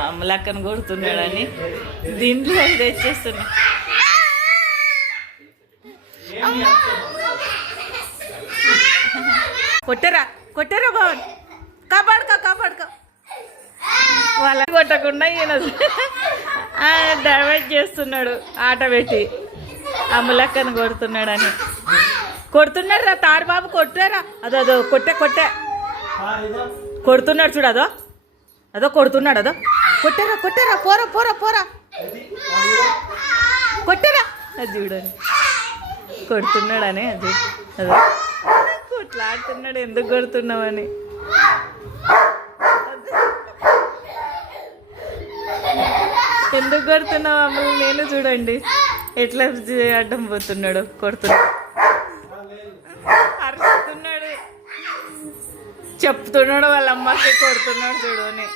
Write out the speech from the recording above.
అమలక్కను కొడుతున్నాడని దీంట్లో తెచ్చేస్తున్నా. కొట్టరా కొట్టరా బావన్, కాపాడుకో వాళ్ళని కొట్టకుండా ఈయన డైవర్ట్ చేస్తున్నాడు ఆట పెట్టి. అమలక్కను కొడుతున్నాడని కొడుతున్నాడు రా తారు బాబు, కొట్టారా అదో కొట్టే కొడుతున్నాడు చూడు, అదో కొడుతున్నాడు, కొట్టారా పోరా కొట్టరా అది చూడని కొడుతున్నాడని, అదో కొట్లాడుతున్నాడు ఎందుకు కొడుతున్నావని. ఎందుకు కొడుతున్నావు అమ్మలు, నేను చూడండి ఎట్లా అడ్డం పోతున్నాడు, కొడుతున్నాడు, అరుస్తున్నాడు, చెప్తున్నాడు వాళ్ళ అమ్మకి కొడుతున్నాడు చూడు అని.